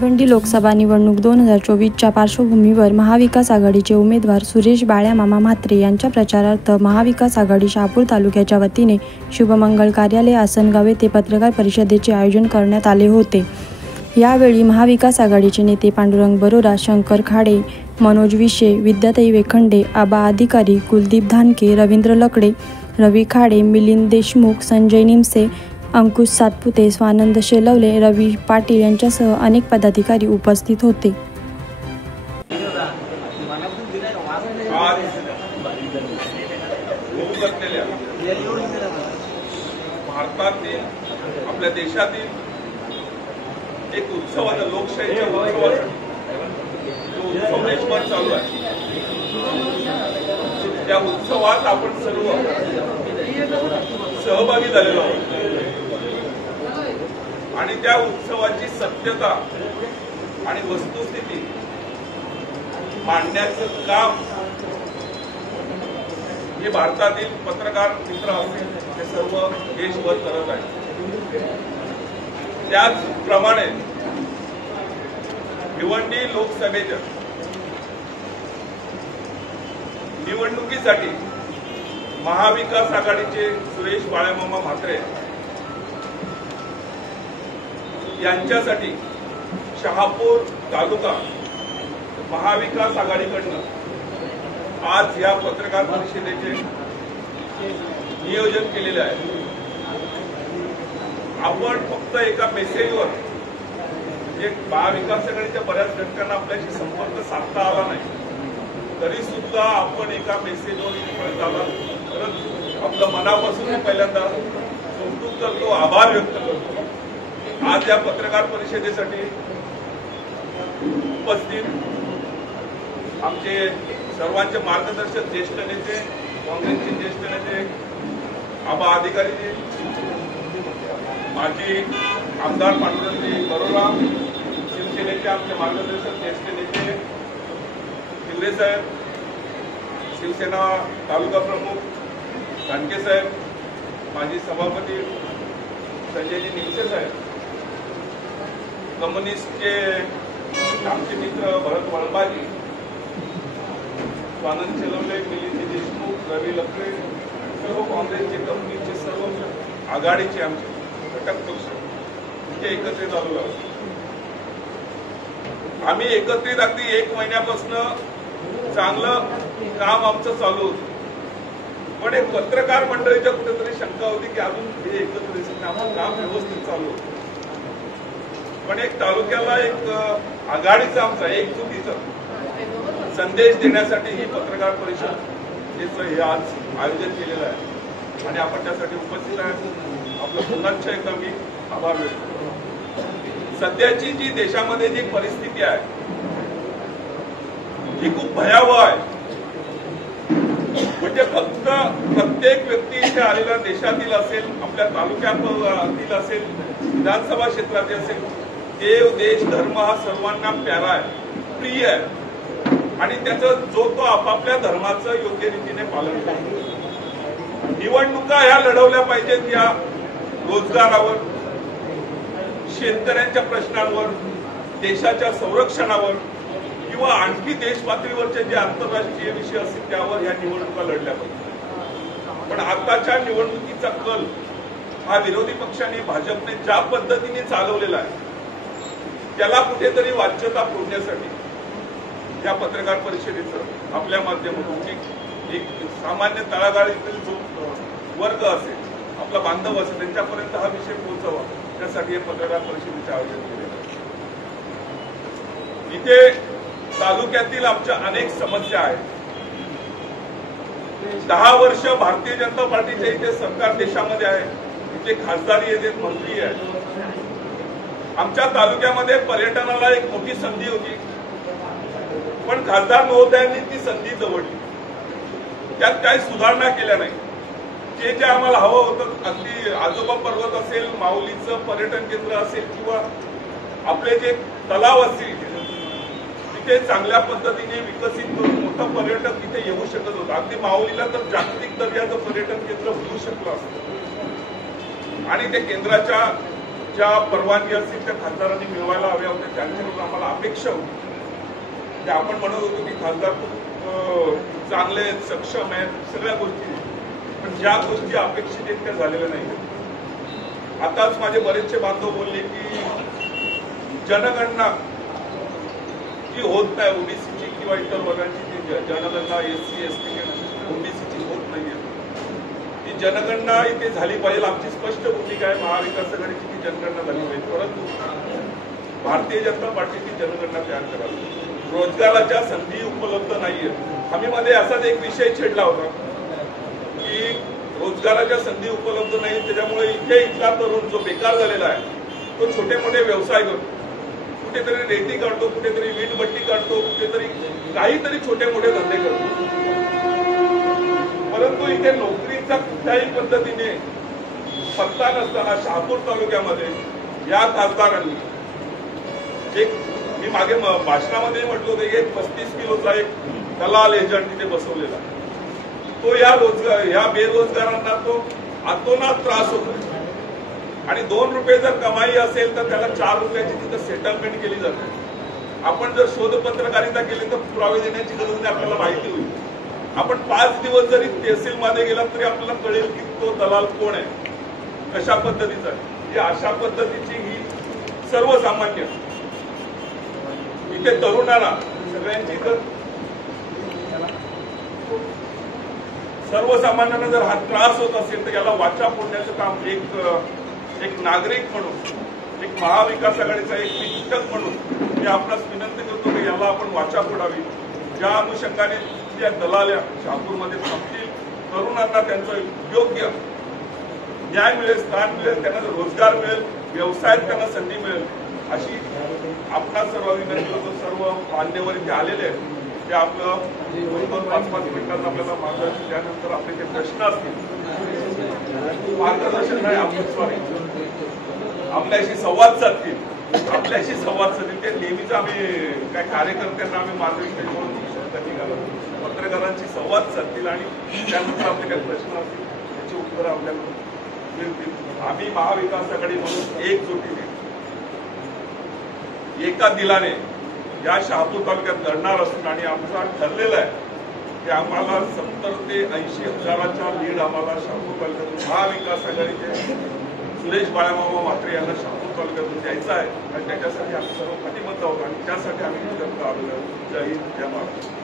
भिवंडी लोकसभा निवडणूक 2024च्या पार्श्वभूमीवर महाविकास आघाडीचे उमेदवार सुरेश बाळ्यामामा म्हात्रे यांच्या प्रचारार्थ महाविकास आघाडी शहापूर तालुक्याच्या वतीने शुभमंगल कार्यालय आसनगाव येथे पत्रकार परिषदेचे आयोजन करण्यात आले होते। यावेळी महाविकास आघाडीचे नेते पांडुरंग बरोरा, शंकर खाडे, मनोज विशे, विद्याताई वेखंडे, आबा अधिकारी, कुलदीप धानके, रवींद्र लकडे, रवी खाडे, मिलिंद देशमुख, संजय निमसे, अंकुश सातपुते, स्वानंद शेलवले, रवी पाटील यांच्यासह अनेक पदाधिकारी उपस्थित होते। भारतातील आपल्या देशातील एक उत्सवाचा लोकशाहीच्या उत्सवासाठी जो उत्सव देशभर चालू आहे, त्या उत्सवात आपण सर्व सहभागी झालेलो आहोत आणि त्या उत्सवाची सत्यता आणि वस्तुस्थिती मांडण्याचं काम हे भारतातील पत्रकार मित्र असतील ते सर्व देशभर करत आहेत। त्याचप्रमाणे भिवंडी लोकसभेच्या निवडणुकीसाठी महाविकास आघाडीचे सुरेश बाळ्यामामा म्हात्रे यांच्यासाठी शहापूर तालुका महाविकास आघाडीकडून आज या पत्रकार परिषदेचे नियोजन केलेले आहे। आपण फक्त एका मेसेजवर, म्हणजे महाविकास आघाडीच्या बऱ्याच घटकांना आपल्याशी संपर्क साधता आला नाही, तरी सुद्धा आपण एका मेसेजवर इथपर्यंत आला, तर आपलं मनापासून पहिल्यांदा कौतुक करतो, आभार व्यक्त करतो। आज या पत्रकार परिषदेसाठी उपस्थित आमचे सर्वांचे मार्गदर्शक ज्येष्ठ नेते, काँग्रेसचे ज्येष्ठ नेते आबा अधिकारी, माजी आमदार पांडुरंगजी बरोरा, शिवसेनेचे आमचे मार्गदर्शक ज्येष्ठ नेते हिवरे साहेब, शिवसेना तालुका प्रमुख धानके साहेब, माजी सभापती संजयजी निमसे साहेब, कम्युनिस्टचे आमचे मित्र भरत वळंबाजी, स्वानंद शेलवले, मिलिंद देशमुख, रवी लकडे, सर्व काँग्रेसचे, कम्युनिस्टचे, सर्व आघाडीचे आमचे घटक पक्ष इथे एकत्रित आलेलो आहोत। आम्ही एकत्रित अगदी 1 महिन्यापासून चांगलं काम आमचं चालू होतं, पण एक पत्रकार मंडळीच्या कुठेतरी शंका होती की अजून हे एकत्रित काम व्यवस्थित चालू होतं, पण एक तालुक्याला एक आघाडीचा आमचा एकजुटीचा संदेश देण्यासाठी ही पत्रकार परिषद हे आज आयोजन केलेलं आहे आणि आपण त्यासाठी उपस्थित आहे। आपलं पुन्हा एकदा मी आभार व्यक्त करतो। सध्याची जी देशामध्ये जी परिस्थिती आहे ही खूप भयावह आहे, म्हणजे फक्त प्रत्येक व्यक्ती इथे आलेला देशातील असेल, आपल्या तालुक्यातील असेल, विधानसभा क्षेत्रातील असेल, देव देश धर्म हा सर्वांना प्यारा आहे, प्रिय आहे आणि त्याचं जो तो आपापल्या धर्माचं योग्य रीतीने पालन करतो। निवडणुका ह्या लढवल्या पाहिजेत या रोजगारावर, शेतकऱ्यांच्या प्रश्नांवर, देशाच्या संरक्षणावर किंवा आणखी देश पातळीवरचे जे आंतरराष्ट्रीय विषय असतील त्यावर ह्या निवडणुका लढल्या पाहिजेत। पण आताच्या निवडणुकीचा कल हा विरोधी पक्षाने, भाजपने ज्या पद्धतीने चालवलेला आहे त्याला कुठेतरी वाच्यता फोडण्यासाठी या पत्रकार परिषदेचं आपल्या माध्यमातून एक सामान्य तळागाळातील जो वर्ग असेल, आपला बांधव असेल, त्यांच्यापर्यंत हा विषय पोहोचावा त्यासाठी हे पत्रकार परिषदेचे आयोजन केलेलं आहे। इथे तालुक्यातील आमच्या अनेक समस्या आहेत। 10 वर्ष भारतीय जनता पार्टीचे इथे सरकार देशामध्ये आहे, इथे खासदारी येते, मंत्री आहे। आमच्या तालुक्यामध्ये पर्यटनाला एक मोठी संधी होती, पण खासदार महोदयांनी ती संधी जवळली, त्यात काही सुधारणा केल्या नाही। जे आम्हाला हवं होतं, अगदी आजोबा पर्वत असेल, माऊलीचं पर्यटन केंद्र असेल किंवा आपले जे तलाव असतील तिथे चांगल्या पद्धतीने विकसित करून मोठं पर्यटक तिथे येऊ शकत होतं। अगदी माऊलीला तर जागतिक दर्जाचं पर्यटन केंद्र होऊ शकलं असतं, आणि ते केंद्राच्या ज्या परवानगी असतील त्या खासदारांनी मिळवायला हव्या होत्या, त्यांच्याकडून आम्हाला अपेक्षा होती. ते आपण म्हणत होतो की खासदार खूप चांगले आहेत, सक्षम आहेत, सगळ्या गोष्टी, पण ज्या गोष्टी अपेक्षित आहेत त्या झालेल्या नाही. आताच माझे बरेचसे बांधव बोलले की जनगणना जी होत नाही ओबीसीची किंवा इतर वर्गांची जी जनगणना SC ST ओबीसीची होत नाहीये, ती जनगणना इथे झाली पाहिजे. आमची स्पष्ट भूमिका आहे महाविकास आघाडीची, ती जनगणना झाली पाहिजे, परंतु भारतीय जनता पार्टीची जनगणना तयार करावी. रोजगाराच्या संधी उपलब्ध नाहीये. आम्ही मध्ये असाच एक विषय छेडला होता की रोजगाराच्या संधी उपलब्ध नाही, त्याच्यामुळे इथला तरुण जो बेकार झालेला आहे तो छोटे मोठे व्यवसाय करतो, कुठेतरी रेती काढतो, कुठेतरी वीटभट्टी काढतो, कुठेतरी काहीतरी छोटे मोठे धंदे करतो, परंतु इथे नोकरीचा कुठल्याही पद्धतीने पत्ता नसताना शहापूर तालुक्यामध्ये या खासदारांनी मी मागे भाषणामध्ये म्हटलं होतं, एक 35 किलोचा एक दलाल एजंट तिथे बसवलेला, तो या बेरोजगारांना तो अतोनात त्रास होतो. आणि 2 रुपये जर कमाई असेल तर त्याला 4 रुपयाची तिथं सेटलमेंट केली जाते. आपण जर शोध पत्रकारिता केली तर पुरावे देण्याची गरज नाही, आपल्याला माहिती होईल. आपण 5 दिवस जरी तहसीलमध्ये गेलात तरी आपल्याला कळेल की तो दलाल कोण आहे, कशा पद्धतीचा आहे. ही अशा पद्धतीची ही सर्वसामान्य इथे तरुणांना सगळ्यांची सर्वसामान्यांना जर हा त्रास होत असेल तर याला वाचा फोडण्याचं काम एक नागरिक म्हणून, एक महाविकास आघाडीचा एक चिंतक म्हणून मी आपणास विनंती करतो की याला आपण वाचा फोडावी. ज्या अनुषंगाने त्या दलाल्या शहापूरमध्ये थांबतील, तरुणांना त्यांचं योग्य न्याय मिळेल, स्थान मिळेल, त्यांना रोजगार मिळेल, व्यवसायात त्यांना संधी मिळेल, अशी आपणा सर्व विनंती करतो. सर्व मान्यवर इथे आलेले आहेत ते आपलं 2-5 मिनिटांत आपल्याला मार्गदर्शन त्यानंतर आपले जे प्रश्न असतील, मार्गदर्शन नाही आपल्याशी संवाद साधतील, ते नेहमीच आम्ही काय कार्यकर्त्यांना आम्ही मार्गदर्शन करून पत्रकारांशी संवाद साधतील आणि त्यानंतर आपले काही प्रश्न असतील त्याची उत्तरं आपल्याला मिळतील. आम्ही महाविकास आघाडी म्हणून एकजुटीने एका दिलाने या शहापूर तालुक्यात लढणार असून आणि आमचा ठरलेला आहे की आम्हाला 70 ते 80 हजाराचा लीड आम्हाला शहापूर तालुक्यातून महाविकास आघाडीचे सुरेश बाळामामा म्हात्रे यांना शहापूर तालुक्यातून द्यायचा आहे आणि त्याच्यासाठी आम्ही सर्व कटिबद्ध आहोत आणि त्यासाठी आम्ही आलेलो आहोत. जय हिंद, जय महाराष्ट्र.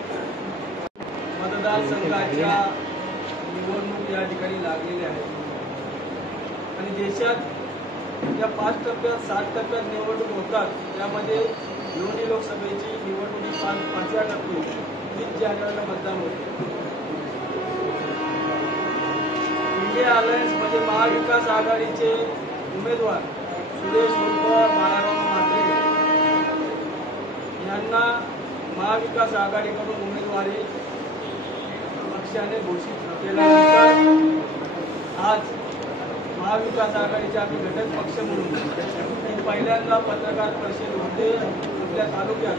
मतदारसंघाच्या निवडणूक या ठिकाणी लागलेल्या आहेत आणि देशात या 5 टप्प्यात 7 टप्प्यात निवडणूक होतात, त्यामध्ये दोन्ही लोकसभेची निवडणूक 5व्या टप्प्यात 30 जानेवारीला मतदान होते. इंडिया अलायन्स म्हणजे महाविकास आघाडीचे उमेदवार सुरेश उर्फ बाळाराम म्हात्रे यांना महाविकास आघाडीकडून उमेदवारी पक्षाने घोषित केल्यानंतर आज महाविकास आघाडीचे आम्ही घटक पक्ष म्हणून पहिल्यांदा पत्रकार परिषद होते आपल्या तालुक्यात.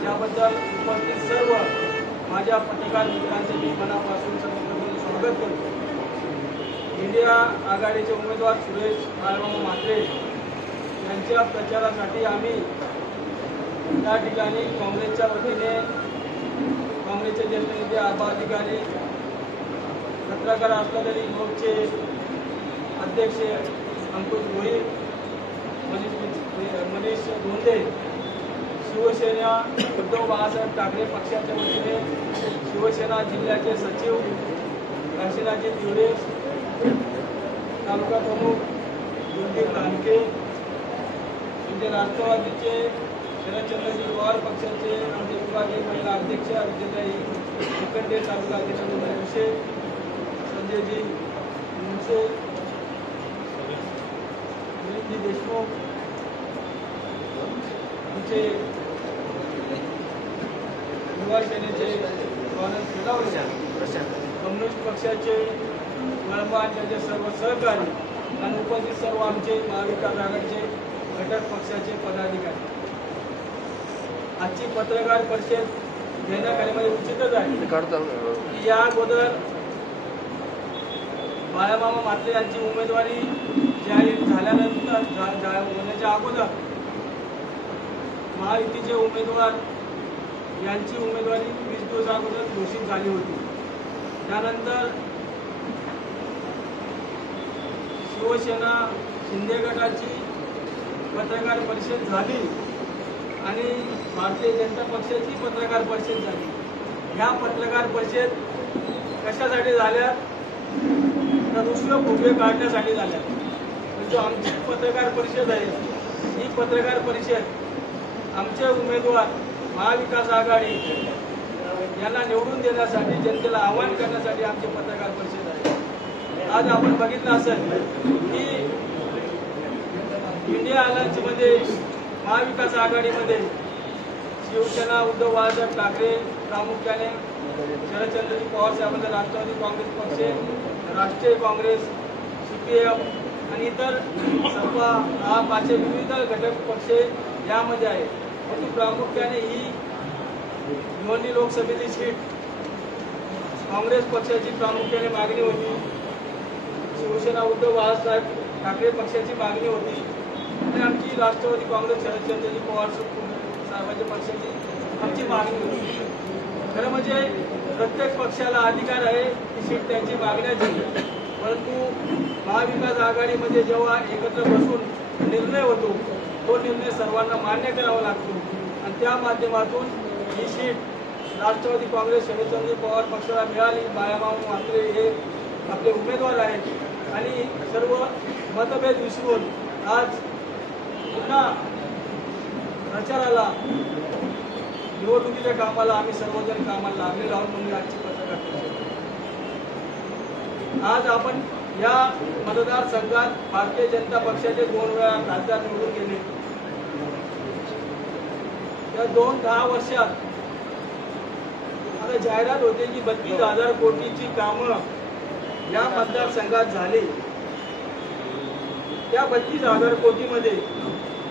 त्याबद्दल उपस्थित सर्व माझ्या पत्रकार मित्रांचे मी मनापासून सर्वप्रथम स्वागत करतो. इंडिया आघाडीचे उमेदवार सुरेश बाळाराम म्हात्रे यांच्या प्रचारासाठी आम्ही त्या ठिकाणी काँग्रेसच्या वतीने काँग्रेसचे ज्येष्ठ नेते पदाधिकारी पत्रकार असला तरी मोर्चे अध्यक्ष अंकुश भोईर, मनीष धोंडे, शिवसेना उद्धव बाळासाहेब ठाकरे पक्षाच्या वतीने शिवसेना जिल्ह्याचे सचिव काशीनाथजी तिवरे, तालुका प्रमुख दुर्दीप लांडके, म्हणजे राष्ट्रवादीचे शरदचंद्रजी पवार पक्षाचे आमचे विभागीय महिला अध्यक्ष विजयताई निकंडे, तालुका अध्यक्ष विषय संजयजी मुंसे, देशमुख, आमचे युवा सेनेचे कम्युनिस्ट पक्षाचे त्यांचे सर्व सहकारी आणि उपस्थित सर्व आमचे महाविकास आघाडीचे घटक पक्षाचे पदाधिकारी. आजची पत्रकार परिषद घेण्यात आल्यामध्ये उचितच आहे की या अगोदर बाळामामा म्हात्रे यांची उमेदवारी जाहीर झाल्यानंतर होण्याच्या अगोदर महायुतीचे उमेदवार यांची उमेदवारी 20 दिवस अगोदर घोषित झाली होती. त्यानंतर शिवसेना शिंदे गटाची पत्रकार परिषद झाली आणि भारतीय जनता पक्षाची पत्रकार परिषद झाली. ह्या पत्रकार परिषद कशासाठी झाल्या तर दुसरं भूमिका काढण्यासाठी झाल्या. जो आमची पत्रकार परिषद आहे ही पत्रकार परिषद आमचे उमेदवार महाविकास आघाडी यांना निवडून देण्यासाठी जनतेला आवाहन करण्यासाठी आमची पत्रकार परिषद आहे. आज आपण बघितलं असेल की इंडिया अलायन्समध्ये महाविकास आघाडीमध्ये शिवसेना उद्धव बाळासाहेब ठाकरे प्रामुख्याने, शरदचंद्रजी पवार साहेबांचा राष्ट्रवादी काँग्रेस पक्ष, राष्ट्रीय काँग्रेस, CPM आणि इतर सपा आप असे विविध घटक पक्ष यामध्ये आहे. परंतु प्रामुख्याने ही निवडणूक लोकसभेची सीट काँग्रेस पक्षाची प्रामुख्याने मागणी होती, शिवसेना उद्धव बाळासाहेब ठाकरे पक्षाची मागणी होती आणि आमची राष्ट्रवादी काँग्रेस शरदचंद्रजी पवार साहेबांच्या पक्षाची आमची मागणी होती. खरं म्हणजे प्रत्येक पक्षाला अधिकार आहे की सीट त्यांची मागण्याची, परंतु महाविकास आघाडीमध्ये जेव्हा एकत्र बसून निर्णय होतो तो निर्णय सर्वांना मान्य करावा लागतो आणि त्या माध्यमातून ही सीट राष्ट्रवादी काँग्रेस शरदचंद्र पवार पक्षाला मिळाली. बाळामामा म्हात्रे हे आपले उमेदवार आहेत आणि सर्व मतभेद विसरून आज पुन्हा प्रचाराला निवडणुकीच्या कामाला आम्ही सर्वजण कामाला लागलेलो आहोत म्हणून आजची पत्रकार परिषद. आज आपण या मतदारसंघात भारतीय जनता पक्षाचे 2 वेळा खासदार निवडून गेले. या 10 वर्षात आता जाहिरात होते की 32,000 कोटीची कामं या मतदारसंघात झाली. त्या 32,000 कोटीमध्ये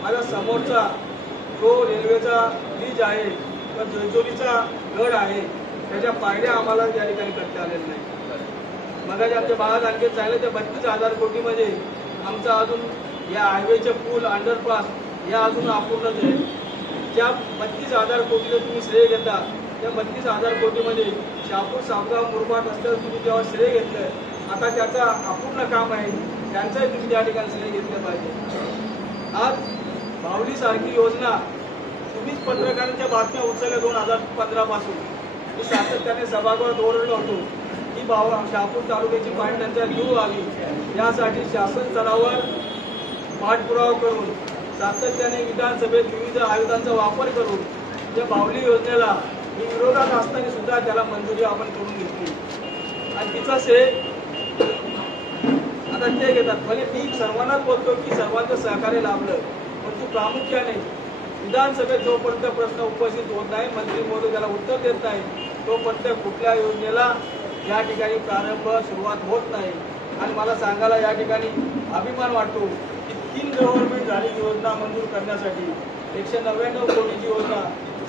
माझा समोरचा जो रेल्वेचा ब्रिज आहे तर जेजुरीचा गड आहे त्याच्या पायऱ्या आम्हाला या ठिकाणी करता आलेल्या नाही. मग आमच्या भागात आणखी चांगले त्या 32,000 कोटीमध्ये आमचा अजून या हायवेचे पूल अंडरपास या अजून अपूर्णच आहे. ज्या 32,000 कोटीला तुम्ही श्रेय घेता त्या 32,000 कोटीमध्ये शहापूर सावगाव मुरबाड रस्त्यावर तुम्ही जेव्हा श्रेय घेतलं आता त्याचा अपूर्ण काम आहे त्यांचंही तुम्ही त्या ठिकाणी श्रेय घेतलं पाहिजे. आज बावलीसारखी योजना तुम्हीच पत्रकारांच्या बातम्या उचलल्या 2015 पासून. मी सातत्याने सभागृहात ओरडलो होतो की शहापूर तालुक्याची पाणी टंचाई दूर व्हावी यासाठी शासन स्तरावर पाठपुरावा करून सातत्याने विधानसभेत विविध आयुधांचा वापर करून त्या बावली योजनेला मी विरोधात असताना सुद्धा त्याला मंजुरी आपण करून घेतली आणि तिचा श्रेय आता ते घेतात. भले मी सर्वांनाच बोलतो की सर्वांचं सहकार्य लाभलं, परंतु प्रामुख्याने विधानसभेत जोपर्यंत प्रश्न उपस्थित होत नाही, मंत्री महोदय त्याला उत्तर देत नाही, तोपर्यंत कुठल्या योजनेला या ठिकाणी प्रारंभ सुरुवात होत नाही. आणि मला सांगायला या ठिकाणी अभिमान वाटतो की 3 गव्हर्नमेंट झाली योजना मंजूर करण्यासाठी. 199 कोटीची योजना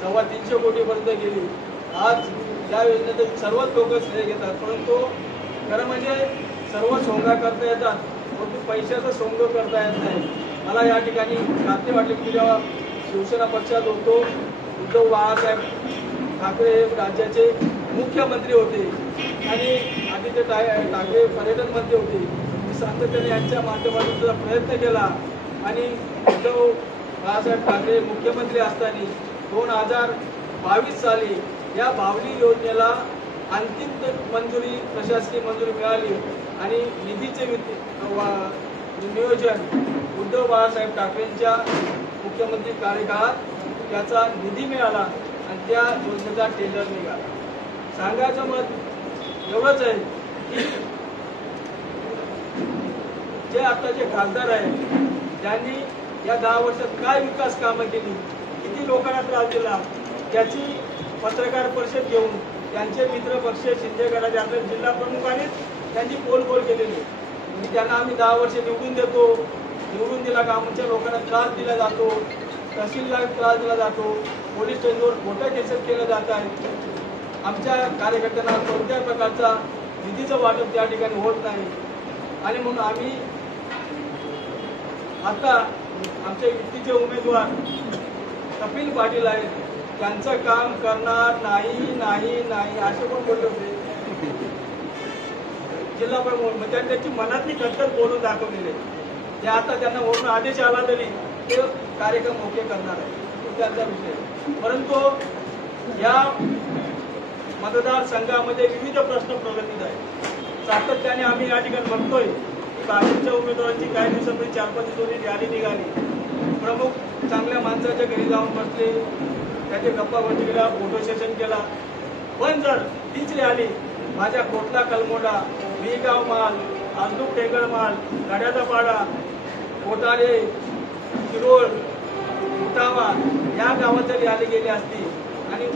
350 कोटीपर्यंत गेली. आज या योजनेत सर्वच लोक श्रेय घेतात, परंतु खरं म्हणजे सर्व सोंगा करता येतात परंतु पैशाचं सोंग करता येत नाही. मला या ठिकाणी खात्री वाटली की जेव्हा शिवसेना पक्षात होतो उद्धव बाळासाहेब ठाकरे हे राज्याचे मुख्यमंत्री होते आणि आदित्य ठाकरे पर्यटन मंत्री होते. सातत्याने यांच्या माध्यमातून सुद्धा प्रयत्न केला आणि उद्धव बाळासाहेब ठाकरे मुख्यमंत्री असताना 2022 साली या बावली योजनेला अंतिम मंजुरी प्रशासकीय मंजुरी मिळाली आणि निधीचे नियोजन उद्धव बाळासाहेब ठाकरेंच्या मुख्यमंत्री कार्यकाळात त्याचा निधी मिळाला आणि त्या योजनेचा टेंडर निघाला. सांगायचं मत एवढंच आहे की जे आताचे खासदार आहेत त्यांनी या 10 वर्षात काय विकास कामं केली, किती लोकांना त्रास दिला, त्याची पत्रकार परिषद घेऊन त्यांचे मित्र पक्ष शिंदे गटाचे आपल्या जिल्हा प्रमुखांनी त्यांची पोलखोल केलेली. त्यांना आम्ही 10 वर्ष निवडून देतो, निवडून दिला का आमच्या लोकांना त्रास दिला जातो, तहसीलला त्रास दिला जातो, पोलीस स्टेशनवर मोठ्या केसेस केल्या जात आहेत, आमच्या कार्यकर्त्यांना कोणत्याही प्रकारचा निधीचं वाटप त्या ठिकाणी होत नाही. आणि म्हणून आम्ही आता आमचे युतीचे उमेदवार कपिल पाटील आहेत, त्यांचं काम करणार नाही नाही नाही असे पण बोलले होते जिल्हा प्रमुख. त्यांची मनातली कट्टर बोलून दाखवलेले ते आता त्यांना वरून आदेश आला तरी ते कार्यक्रम ओके करणार आहे, तो त्यांचा विषय. परंतु या मतदारसंघामध्ये विविध प्रश्न प्रलंबित आहेत. सातत्याने आम्ही या ठिकाणी बघतोय की भाजपच्या उमेदवारांची काही दिवसापूर्वी 4-5 दिवसांची रॅली निघाली. प्रमुख चांगल्या माणसाच्या घरी जाऊन बसले, त्याचे गप्पा गोष्टी केला, फोटो सेशन केला. पण जर तीच रॅली माझ्या कोटला कलमोडा, वीगाव माल, आंदूक टेंगळ माल, गाड्याचा पाडा, कोटाळे, शिरोळ, उटावा या गावात जर रॅली गेली असती आणि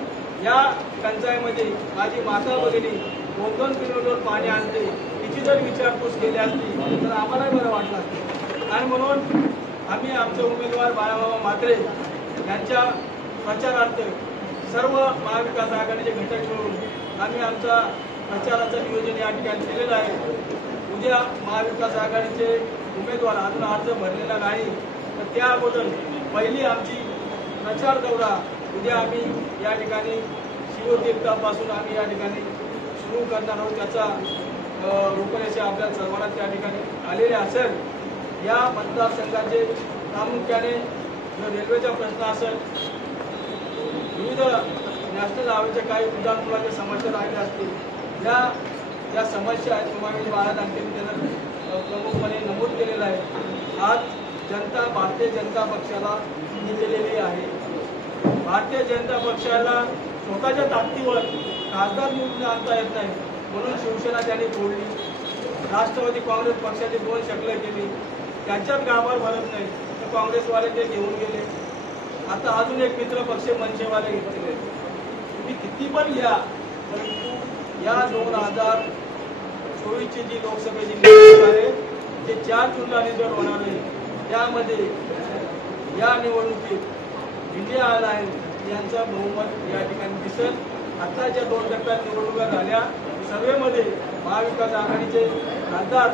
या टंचाईमध्ये माझी माता भगिनी 2-2 किलोमीटर पाणी आणते तिची जर विचारपूस केली असती तर आम्हालाही बरं वाटलं असतं. आणि म्हणून आम्ही आमचे उमेदवार बाळामामा म्हात्रे यांच्या प्रचारार्थ सर्व महाविकास आघाडीचे घटक मिळून आम्ही आमचा प्रचाराचं नियोजन या ठिकाणी केलेलं आहे. उद्या महाविकास आघाडीचे उमेदवार अजून अर्ज भरलेला नाही, तर त्या अगोदर पहिली आमची प्रचार दौरा उद्या आम्ही या ठिकाणी शिवतीर्थापासून आम्ही या ठिकाणी सुरू करणार आहोत. त्याचा रूपरेषा आपल्या सर्वांना त्या ठिकाणी आलेले असेल. या मतदारसंघाचे प्रामुख्याने रेल्वेचा प्रश्न असेल, विविध नॅशनल हायवेच्या काही उड्डाणपुलाच्या समस्या राहिल्या असतील, ज्या समस्या आहेत तुम्हाला बाळा दांडेंनी त्यांना प्रमुखपणे नमूद केलेलं आहे. आज भारतीय जनता पक्षाला दिलेली आहे. भारतीय जनता पक्षाला स्वतःच्या ताकदीवर खासदार निवडून आणता येत नाही, म्हणून शिवसेना त्यांनी फोडली. राष्ट्रवादी काँग्रेस पक्षाची 2 शकलं केली, त्यांच्यात गाभार भरत नाही तर काँग्रेसवाले ते घेऊन गेले. आता अजून एक मित्र पक्ष मनसेवाले घेतलेले. तुम्ही किती पण घ्या, परंतु या 2024ची जी लोकसभेची निवडणूक आहे ते 4 जूनला निवड होणार आहे. त्यामध्ये या निवडणुकीत इंडिया अलायन्स यांचं बहुमत या ठिकाणी दिसेल. आताच्या 2 टप्प्यात निवडणुका झाल्या, सर्वेमध्ये महाविकास आघाडीचे खासदार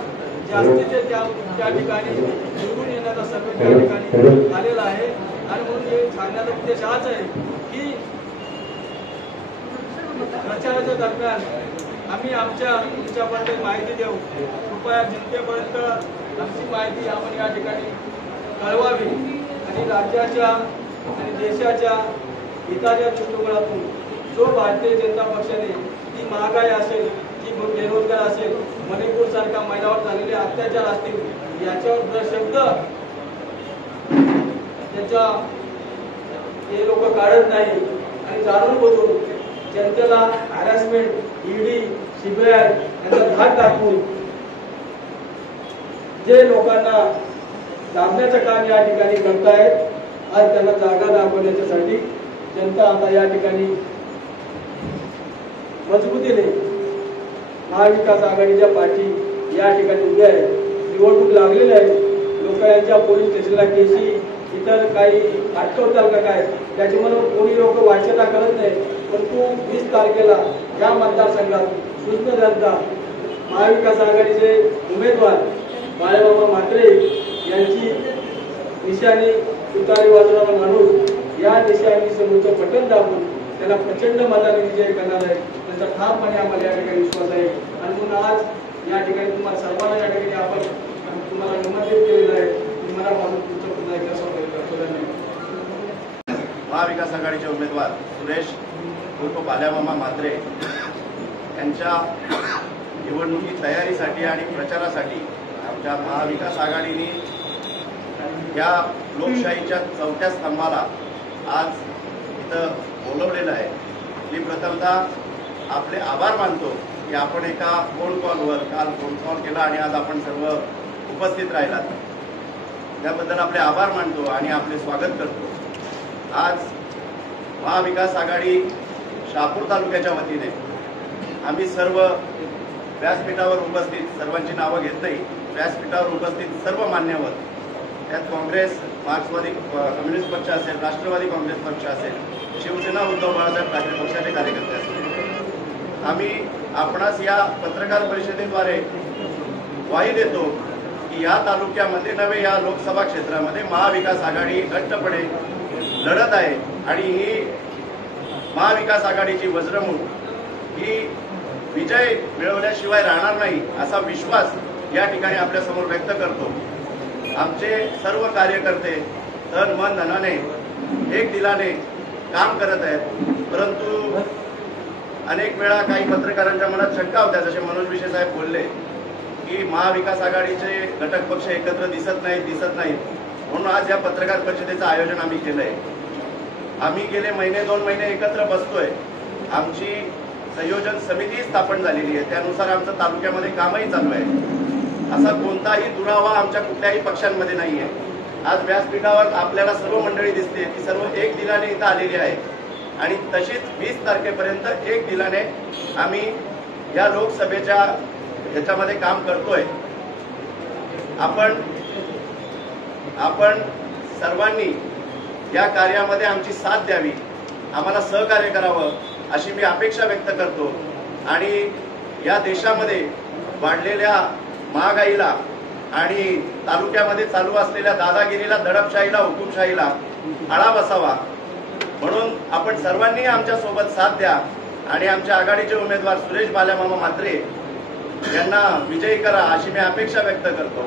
जास्तीचे त्या ठिकाणी निवडून येण्याचा सर्वे त्या ठिकाणी आलेला आहे. आणि म्हणून हे सांगण्याचा उद्देश हाच आहे की प्रचाराच्या दरम्यान आम्ही तुमच्यापर्यंत माहिती देऊ. कृपया जनतेपर्यंत आमची माहिती आपण या ठिकाणी कळवावी आणि राज्याच्या आणि देशाच्या हिताच्या दृष्टिकोनातून जो भारतीय जनता पक्षाने ती महागाई असेल, ती बेरोजगार असेल, मणिपूर सारखा महिलांवर झालेले अत्याचार असतील याच्यावर शब्द त्याच्या हे लोक काढत नाही आणि जाणून बुजून जनतेला हॅरॅसमेंट, ईडी, सीबीआय यांचा धाक टाकून जे लोकांना दाबण्याचं काम या ठिकाणी करतायत. आज त्यांना जागा दाखवण्यासाठी जनता आता या ठिकाणी मजबूतीने महाविकास आघाडीच्या पाठी या ठिकाणी उभ्या आहे. निवडणूक लागलेली आहे. लोक यांच्या पोलीस स्टेशनला केसी इतर काही अटकवतात का काय त्याच्यामुळे कोणी लोक वाचना करत नाही. परंतु 20 तारखेला या मतदारसंघात सुज्ञ जनता महाविकास आघाडीचे उमेदवार बाळामामा म्हात्रे यांची निशाणी तुतारी वाजवणारा माणूस या निशाणी समोरचं बटन दाबून त्याला प्रचंड मताने विजय करणार आहे. त्याचा ठामपणे आम्हाला या ठिकाणी विश्वास आहे. आणि म्हणून आज या ठिकाणी तुम्हाला सर्वांना या ठिकाणी आपण तुम्हाला निमंत्रित केलेलं आहे. तुम्हाला म्हणून तुमचं पुन्हा एकदा स्वागत करतो. धन्यवाद. महाविकास आघाडीचे उमेदवार सुरेश उर्फ बाळामामा म्हात्रे यांच्या निवडणुकी तयारीसाठी आणि प्रचारासाठी आमच्या महाविकास आघाडीने या लोकशाहीच्या 4थ्या स्तंभाला आज इथं बोलवलेलं आहे. मी प्रथमतः आपले आभार मानतो की आपण एका फोन कॉल केला आणि आज आपण सर्व उपस्थित राहिलात. त्याबद्दल आपले आभार मानतो आणि आपले स्वागत करतो. आज महाविकास आघाडी शहापूर तालुक्याच्या वतीने आम्ही सर्व व्यासपीठावर उपस्थित, सर्वांची नावं घेत नाही, व्यासपीठावर उपस्थित सर्व मान्यवर, त्यात काँग्रेस, मार्क्सवादी कम्युनिस्ट पक्ष असेल, राष्ट्रवादी काँग्रेस पक्ष असेल, शिवसेना उद्धव बाळासाहेब ठाकरे पक्षाचे कार्यकर्ते असतील, आम्ही आपणास या पत्रकार परिषदेद्वारे ग्वाही देतो की या तालुक्यामध्ये नव्हे या लोकसभा क्षेत्रामध्ये महाविकास आघाडी घट्टपणे लढत आहे आणि ही महाविकास आघाडीची वज्रमूठ ही विजय मिळवल्याशिवाय राहणार नाही असा विश्वास या ठिकाणी आपल्या समोर व्यक्त करतो। आमचे सर्व कार्यकर्ते तन मन धनाने एक दिलाने काम करत आहेत, परंतु अनेक वेळा काही पत्रकारांच्या मनात शंका होत्या, जसे मनोज विशे साहेब बोलले की महाविकास आघाडीचे घटक पक्ष एकत्र दिसत नाहीत, म्हणून आज या पत्रकार परिषदेचं आयोजन आम्ही केलंय। आम्ही गेले महिने 2 महिने एकत्र बसतोय, आमची संयोजन समिती स्थापन झालेली आहे, त्यानुसार आमचं तालुक्यामध्ये कामही चालू आहे। असा कोणताही दुरावा आमच्या कुठल्याही पक्षांमध्ये नाहीये। आज व्यासपीठावर आपल्याला सर्व मंडळी दिसते, ती सर्व एक दिलाने इथं आलेली आहे आणि तशीच 20 तारखेपर्यंत एक दिलाने आम्ही या लोकसभेच्या याच्यामध्ये काम करतोय। आपण सर्वांनी या कार्यामध्ये आमची साथ द्यावी, आम्हाला सहकार्य करावं अशी मी अपेक्षा व्यक्त करतो आणि या देशामध्ये वाढलेल्या महागाईला आणि तालुक्यामध्ये चालू असलेल्या दादागिरीला, दडपशाहीला, हुकुमशाहीला आळा बसावा म्हणून आपण सर्वांनी आमच्या सोबत साथ द्या आणि आमच्या आघाडीचे उमेदवार सुरेश बाल्यामामा म्हात्रे यांना विजयी करा अशी मी अपेक्षा व्यक्त करतो।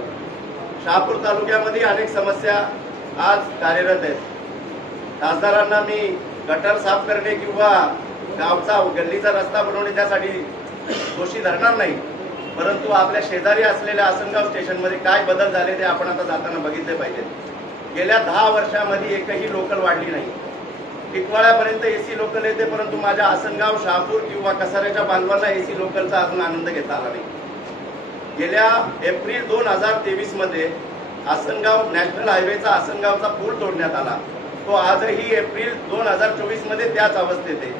शहापूर तालुक्यामध्ये अनेक समस्या आज कार्यरत आहेत। खासदारांना मी गटर साफ करणे किंवा गावचा गल्लीचा रस्ता बनवणे त्यासाठी दोषी धरणार नाही, परंतु आपल्या शेजारी असलेल्या आसनगाव स्टेशनमध्ये काय बदल झाले ते आपण आता जाताना बघितले पाहिजेत। गेल्या 10 वर्षामध्ये एकही लोकल वाढली नाही। टिकवाळ्यापर्यंत एसी लोकल येते, परंतु माझ्या आसनगाव, शहापूर किंवा कसाऱ्याच्या बांधवांना एसी लोकलचा अजून आनंद घेता आला नाही। गेल्या एप्रिल 2023 मध्ये आसनगाव नॅशनल हायवेचा आसनगावचा पूल तोडण्यात आला, तो आजही एप्रिल 2024 मध्ये त्याच अवस्थेत आहे।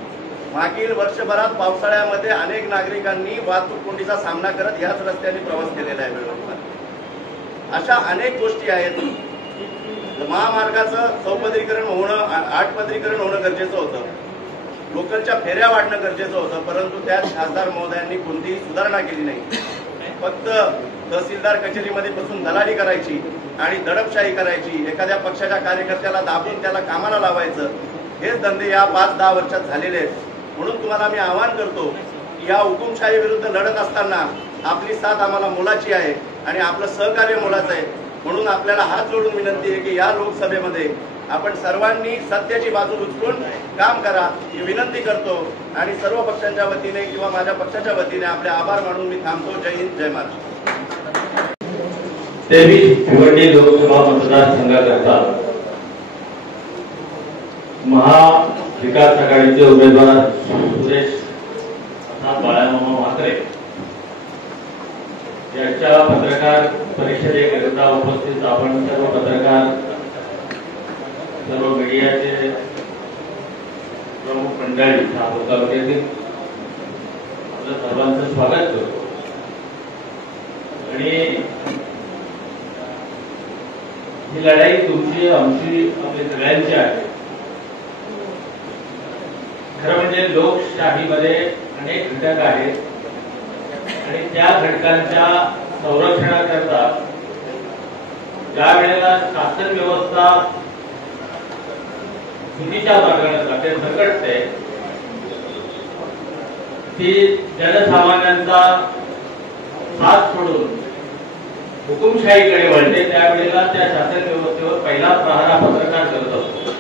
मागील वर्षभरात पावसाळ्यामध्ये अनेक नागरिकांनी वाहतूक कोंडीचा सामना करत याच रस्त्याने प्रवास केलेला आहे वेळोवेळी। अशा अनेक गोष्टी आहेत। महामार्गाचं चौपदरीकरण होणं, आठपदरीकरण होणं गरजेचं होतं, लोकलच्या फेऱ्या वाढणं गरजेचं होतं, परंतु त्यात खासदार महोदयांनी कोणतीही सुधारणा केली नाही। फक्त तहसीलदार कचेरीमध्ये बसून दलाली करायची आणि दडपशाही करायची, एखाद्या पक्षाच्या कार्यकर्त्याला दाबून त्याला कामाला लावायचं, हेच धंदे या 5-10 वर्षात झालेले आहेत। म्हणून तुम्हाला मी आवाहन करतो की या हुकुमशाही विरुद्ध लढत असताना आपली साथ आम्हाला मोलाची आहे आणि आपलं सहकार्य मोलाचं आहे। म्हणून आपल्याला हात जोडून विनंती आहे की या लोकसभेमध्ये आपण सर्वांनी सत्याची बाजू उचलून काम करा ही विनंती करतो आणि सर्व पक्षांच्या वतीने किंवा माझ्या पक्षाच्या वतीने आपले आभार मानून मी थांबतो। जय हिंद, जय महाराष्ट्र। 23 भिवंडी लोकसभा मतदारसंघाकरता महाविकास आघाडीचे उमेदवार सुरेश बाळामामा म्हात्रे यांच्या पत्रकार परिषदेकरिता उपस्थित आपण सर्व पत्रकार, सर्व मीडियाचे प्रमुख मंडळी शहापूर तालुक्यातील आपल्या सर्वांचं स्वागत करतो आणि ही लढाई तुमची, आमची, आपल्या सगळ्यांची आहे। खरं म्हणजे लोकशाहीमध्ये अनेक घटक आहेत आणि त्या घटकांच्या संरक्षणाकरता ज्या वेळेला शासन व्यवस्था भीतीच्या मार्गाने संकटते, ती जनसामान्यांचा साथ सोडून हुकुमशाहीकडे वळते, त्यावेळेला त्या शासन व्यवस्थेवर पहिला प्रहार पत्रकार करत असतो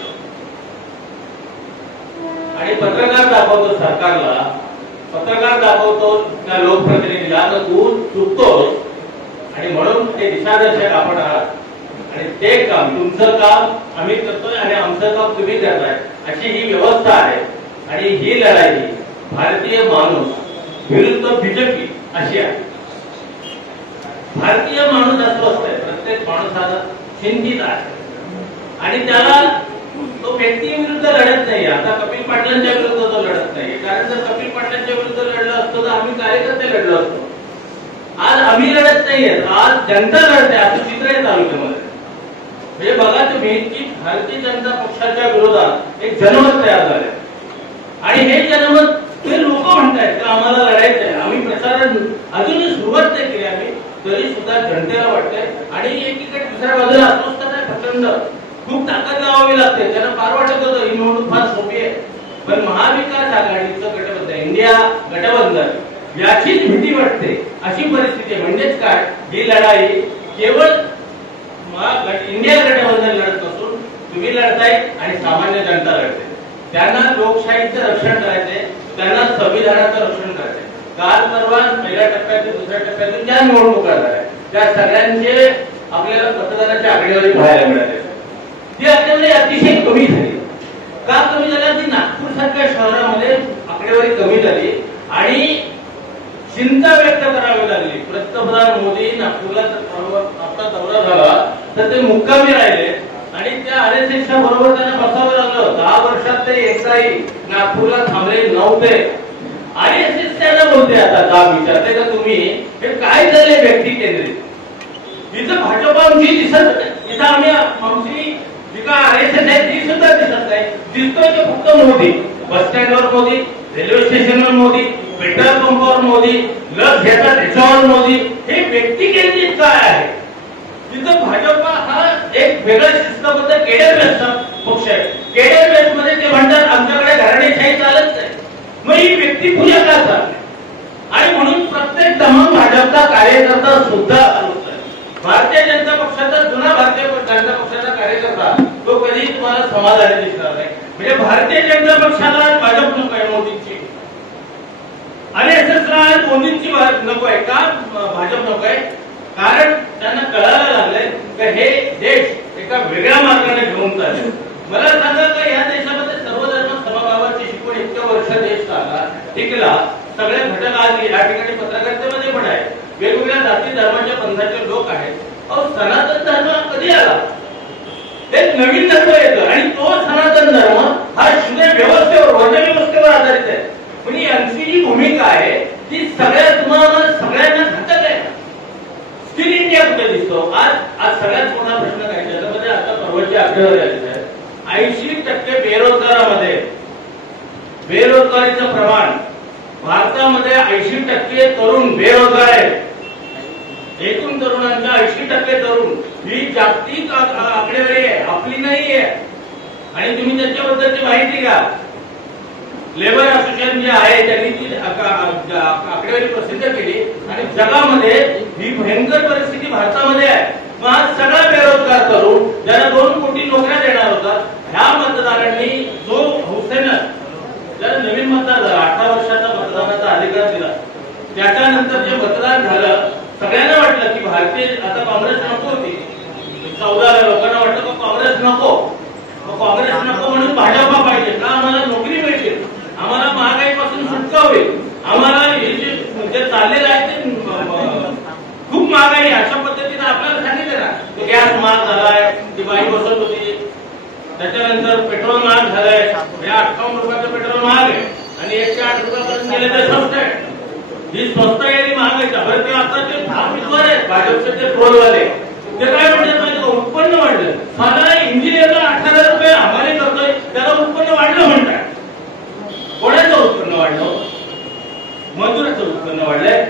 आणि पत्रकार दाखवतो सरकारला, पत्रकार दाखवतो त्या लोकप्रतिनिधीला तर तू चुकतोस आणि म्हणून ते दिशादर्शक आपण आहात आणि ते काम, तुमचं काम आम्ही करतोय आणि आमचं काम तुम्ही करताय, अशी ही व्यवस्था आहे। आणि ही लढाई भारतीय माणूस विरुद्ध बीजेपी अशी आहे। भारतीय माणूस अस्वस्थ आहे, प्रत्येक माणूस हा चिंतित आहे आणि त्याला तो व्यक्ती विरुद्ध लढत नाही। आता कपिल पाटलांच्या विरुद्ध तो लढत नाही, कारण जर कपिल पाटलांच्या विरुद्ध लढलं असतो तर आम्ही कार्यकर्ते लढलो असतो। आज आम्ही लढत नाहीये, आज जनता लढते, असं चित्र आहे तालुक्यामध्ये। म्हणजे बघा तुम्ही की भारतीय जनता पक्षाच्या विरोधात एक जनमत तयार झाले आणि हे जनमत ते लोक म्हणतायत की आम्हाला लढायचं आहे। आम्ही प्रचार अजूनही सुरुवात नाही केली, आम्ही तरी सुद्धा जनतेला वाटतंय आणि एकीकडे दुसऱ्या बाजूला अस्वस्थता आहे प्रचंड, खूप ताकद लावावी लागते. त्यांना फार वाटत होतं ही निवडणूक फार सोपी आहे, पण महाविकास आघाडीचं गठबंधन, इंडिया गठबंधन याचीच भीती वाटते अशी परिस्थिती आहे. म्हणजेच काय, ही लढाई केवळ इंडिया गठबंधन लढत नसून तुम्ही लढताय आणि सामान्य जनता लढते. त्यांना लोकशाहीचं रक्षण करायचंय, त्यांना संविधानाचं रक्षण करायचंय. काल परवा पहिल्या टप्प्यातून दुसऱ्या टप्प्यातून ज्या निवडणुका झाल्या त्या सगळ्यांचे आपल्याला मतदानाची आकडेवारी पाहायला मिळाली. ती आकडेवारी अतिशय कमी झाली. का कमी झाला? ती नागपूर सारख्या शहरामध्ये आकडेवारी कमी झाली आणि चिंता व्यक्त करावी लागली. पंतप्रधान मोदी नागपूरला आपला दौरा झाला तर ते मुक्कामी राहिले आणि त्या RSSच्या बरोबर त्यांना बसावं लागलं. 10 वर्षात ते एकदाही नागपूरला थांबले नव्हते. RSS त्यांना बोलते आता जाब विचारते का तुम्ही हे काय झाले व्यक्ती केंद्रित. इथं भाजपा आमची दिसत नाही, इथं आमची जी का RSS आहे ती सुद्धा दिसत नाही. दिसतोय ते फक्त मोदी. बस स्टँडवर मोदी, रेल्वे स्टेशनवर मोदी, पेट्रोल पंपावर मोदी, लस घेतात त्याच्यावर मोदी. हे व्यक्ती केंद्रित काय आहे? तिथं भाजपा हा एक वेगळ्या शिस्तबद्ध केडर बेस्ट पक्ष आहे. केडर बेस्ट मध्ये ते म्हणतात आमच्याकडे घराणेशाही चालत नाही. मग ही व्यक्ती पूजा का चालते? आणि म्हणून प्रत्येक तमाम भाजपचा कार्यकर्ता सुद्धा भारतीय जनता पक्षाचा, जुना भारतीय जनता पक्षाचा कार्यकर्ता तो कधी तुम्हाला समाधानी दिसणार नाही. म्हणजे भारतीय जनता पक्षाला भाजप नको आहे मोदींची, RSSला मोदींची नको आहे. का भाजप नको आहे? कारण त्यांना कळायला लागलंय की हे देश एका वेगळ्या मार्गाने घेऊन चालले. मला सांगा का या देशामध्ये सर्वधर्म समभावाची शिकवण इतक्या वर्ष देश चालला टिकला, सगळे घटक आज या ठिकाणी पत्रकारितेमध्ये पण आहे, वेगवेगळ्या जाती धर्माच्या पंथाचे लोक आहेत. सनातन धर्म कधी आला? एक नवीन धर्म येतो आणि तो सनातन धर्म हा शिंदे व्यवस्थेवर, वर्णव्यवस्थेवर आधारित आहे. म्हणजे यांची जी भूमिका आहे ती सगळ्यांना घातक आहे. स्किल इंडिया कुठे दिसतो? आज सगळ्यात मोठा प्रश्न काय त्याच्यामध्ये आता परवाची आकडेवारी आली आहे. 80% बेरोजगारामध्ये, बेरोजगारीचं प्रमाण भारतामध्ये 80% तरुण बेरोजगार आहेत. एकूण तरुणांच्या 80% तरुण ही जागतिक आकडेवारी आहे, आपली नाही आहे. आणि तुम्ही त्याच्याबद्दलची माहिती घ्या. लेबर असोसिएशन जे आहे त्यांनी ती आकडेवारी प्रसिद्ध केली आणि जगामध्ये ही भयंकर परिस्थिती भारतामध्ये आहे. मग आज सगळा बेरोजगार तरुण ज्याला 2 कोटी नोकऱ्या देणार होता, ह्या मतदारांनी जो हौसेनं ज्याला नवीन मतदार झाला, 18 वर्षाचा मतदानाचा अधिकार दिला, त्याच्यानंतर जे मतदान झालं सगळ्यांना वाटलं की भारतीय आता काँग्रेस नको होती. 14 लोकांना वाटलं की काँग्रेस नको, काँग्रेस नको म्हणून भाजपा पाहिजे. का? आम्हाला नोकरी मिळतील, आम्हाला महागाईपासून सुटका होईल, आम्हाला हे जे चाललेलं आहे ते खूप महागाई. अशा पद्धतीने आपल्याला सांगितलं ना, तो गॅस महाग झालाय, ती बाई बसत होती, त्याच्यानंतर पेट्रोल महाग झालंय. या 58 रुपयाचं पेट्रोल महाग आहे आणि 108 रुपयापर्यंत गेले तर स्वस्त आहे. ही स्वस्त आहे महागाईचा. बरं ते आता ते विद्वान आहेत भाजपचे ते ट्रोलवाले, ते काय म्हणतात माहिती का? उत्पन्न वाढलं. मला इंजिनियरला 18 रुपये हमाली करतोय, त्याला उत्पन्न वाढलं म्हणतात. कोणाचं उत्पन्न वाढलं? मजुराचं उत्पन्न वाढलंय.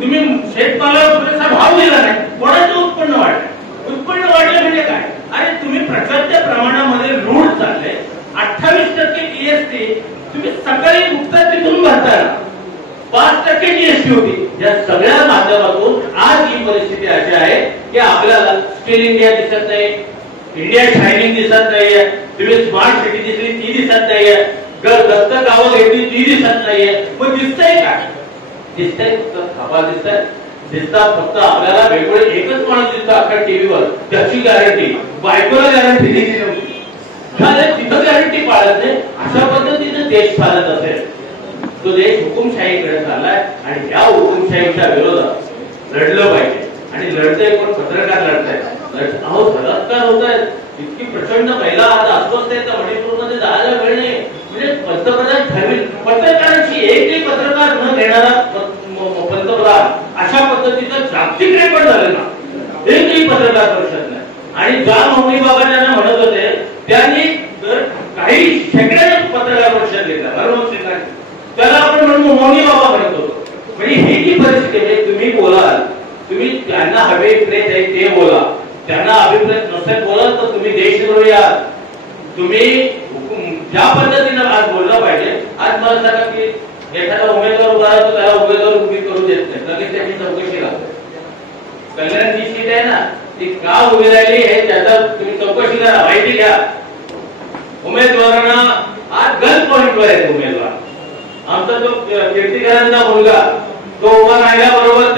तुम्ही शेतमालाला पुरेसा भाव दिला नाही, कोणाचं उत्पन्न वाढलं? उत्पन्न वाढलं म्हणजे काय? अरे तुम्ही प्रचंड प्रमाणामध्ये लूट चालले. 28% GST तुम्ही सकाळी उठता तिथून भरताना 5% GST होती. या सगळ्या माध्यमातून आज ही परिस्थिती अशी आहे की आपल्याला स्किल इंडिया दिसत नाही, इंडिया शायनिंग दिसत नाहीये, तुम्ही स्मार्ट सिटी दिसली ती दिसत नाहीये, दत्त गावं घेतली ती दिसत नाहीये. मग दिसतंय काय? दिसतंय फक्त खबा दिसतात फक्त आपल्याला वेगवेगळे. एकच माणूस दिसतो अख्ख्या टीव्हीवर, त्याची गॅरंटी, बायकोला गॅरंटी दिली नव्हती, तिथं गॅरंटी पाळत नाही. अशा पद्धतीने देश चालत असेल तो देश हुकुमशाहीकडे चाललाय आणि या हुकुमशाहीच्या विरोधात लढलं पाहिजे. आणि लढतंय कोण? पत्रकार लढतायत. अहो बलात्कार होत आहेत, इतकी प्रचंड महिला आता अस्वस्थ आहेत, मणिपूरमध्ये जायला वेळ नाही. म्हणजे पंतप्रधान ठरविल, पत्रकारांची एकही पत्रकार न घेणारा पंतप्रधान, अशा पद्धतीचं जागतिक रेकॉर्ड झालं ना, एकही पत्रकार परिषद नाही. आणि ज्या मौनी बाबा त्यांना म्हणत होते त्यांनी काही शेकड्याने पत्रकार परिषद घेतला, बरोबर सिंगांनी, त्याला आपण म्हणून मौनी बाबा म्हणत होतो. म्हणजे ही जी परिस्थिती आहे, तुम्ही बोलाल, तुम्ही ज्यांना अभिप्रेत आहे ते बोला, त्यांना अभिप्रेत नसेल बोला तर तुम्ही देशद्रोही आहात. तुम्ही ज्या पद्धतीनं आज बोललं पाहिजे. आज मला सांगा की एखादा उमेदवार उभा राहतो त्याला उमेदवार उभी करू देत नाही, लगेच त्याची चौकशी लागते. कल्याणची सीट आहे ना, ती का उभी राहिली हे त्याचा तुम्ही चौकशी करा, माहिती घ्या. उमेदवारांना आज गन पॉइंटवर आहेत उमेदवार. आमचा जो कीर्तिकरांचा मुलगा तो उभा राहिल्याबरोबर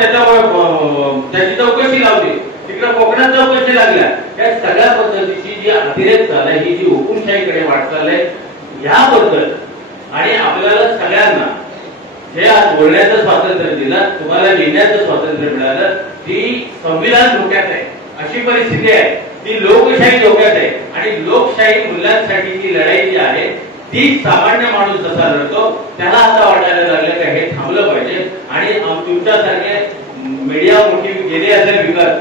त्याची चौकशी लावली, तिकडे कोकणात चौकशी लागल्या. या सगळ्या पद्धतीची जी अतिरेक झालाय, ही जी हुकुमशाहीकडे वाटचाल आहे, याबद्दल आणि आपल्याला सगळ्यांना जे आज बोलण्याचं स्वातंत्र्य दिलं, तुम्हाला लिहिण्याचं स्वातंत्र्य मिळालं, ती संविधान धोक्यात आहे अशी परिस्थिती आहे. ती लोकशाही धोक्यात आहे आणि लोकशाही मूल्यांसाठीची लढाई जी आहे ती सामान्य माणूस जसा लढतो त्याला आता वाटायला लागलं का हे थांबलं पाहिजे. आणि तुमच्यासारखे मीडिया मोठी गेले असेल विकत,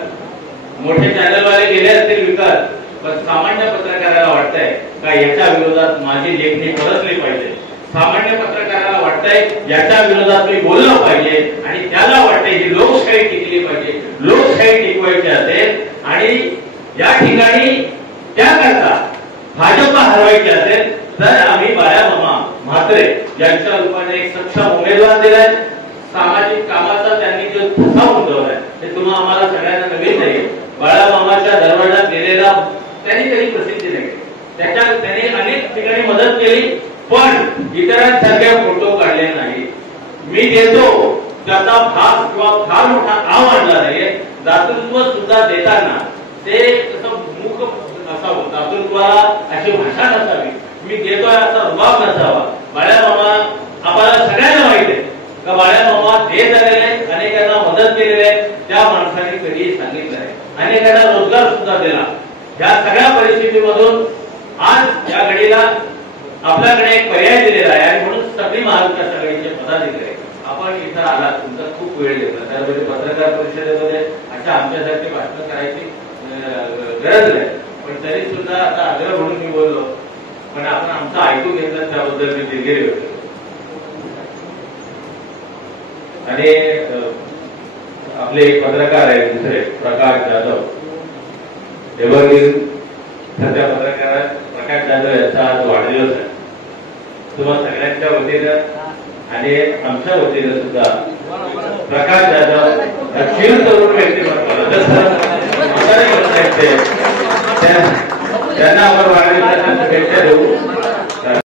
मोठे चॅनलवाले गेले असतील विकत, पण सामान्य पत्रकाराला वाटतंय का याच्या विरोधात माझी लेखणी परतली पाहिजे. सामान्य पत्रकाराला वाटतंय याच्या विरोधात मी बोललं पाहिजे आणि त्याला वाटतंय ही लोकशाही टिकली पाहिजे. लोकशाही टिकवायची असेल आणि या ठिकाणी त्याकरता भाजपा हरवायची असेल तर आम्ही बाळामामा म्हात्रे यांच्या रूपाने एक सक्षम उमेदवार दिलाय. सामाजिक कामाचा त्यांनी जो ठसा उमटवलाय ते तुम्हा आम्हाला सगळ्यांना नवीन नाही. बाळामामाच्या दरवाजात गेलेला त्यांनी कधी प्रसिद्धी नाही, त्याने अनेक ठिकाणी मदत केली, पण इतरांसारखे फोटो काढले नाही. मी देतो त्याचा भाग किंवा फार मोठा आव आणला नाहीये. दातृत्व सुद्धा देताना ते कसं मुख असावं, दातृत्वाला अशी भाषा नसावी, मी देतोय असा रुबाब नसावा. बाळामामा आम्हाला सगळ्यांना माहिती आहे का बाळामामा देत आलेले आहेत, अनेकांना मदत केलेली आहे, त्या माणसाने कधीही सांगितलं आहे, अनेकांना रोजगार सुद्धा दिला. या सगळ्या परिस्थितीमधून आज या घडीला आपल्याकडे एक पर्याय दिलेला आहे आणि म्हणून सगळी महाविकास आघाडीचे पदाधिकारी आपण इथं आलात, तुमचा खूप वेळ घेतला. त्यामध्ये पत्रकार परिषदेमध्ये अशा आमच्यासारखी भाषण करायची गरज नाही, पण तरी सुद्धा आता आग्रह म्हणून मी बोललो, पण आपण आमचं ऐकून घेतलं त्याबद्दल मी दिलगिरी होतो. आणि आपले पत्रकार आहेत दुसरे प्रकाश जाधव, एव्हरग्रीन सध्या पत्रकार प्रकाश जाधव यांचा आज वाढदिवस आहे. तुम्हा सगळ्यांच्या वतीनं आणि आमच्या वतीनं सुद्धा प्रकाश जाधव अक्षीण तरुण व्यक्तिमत्व जसं त्यांना आपण वाढदिवसाच्या शुभेच्छा देऊ.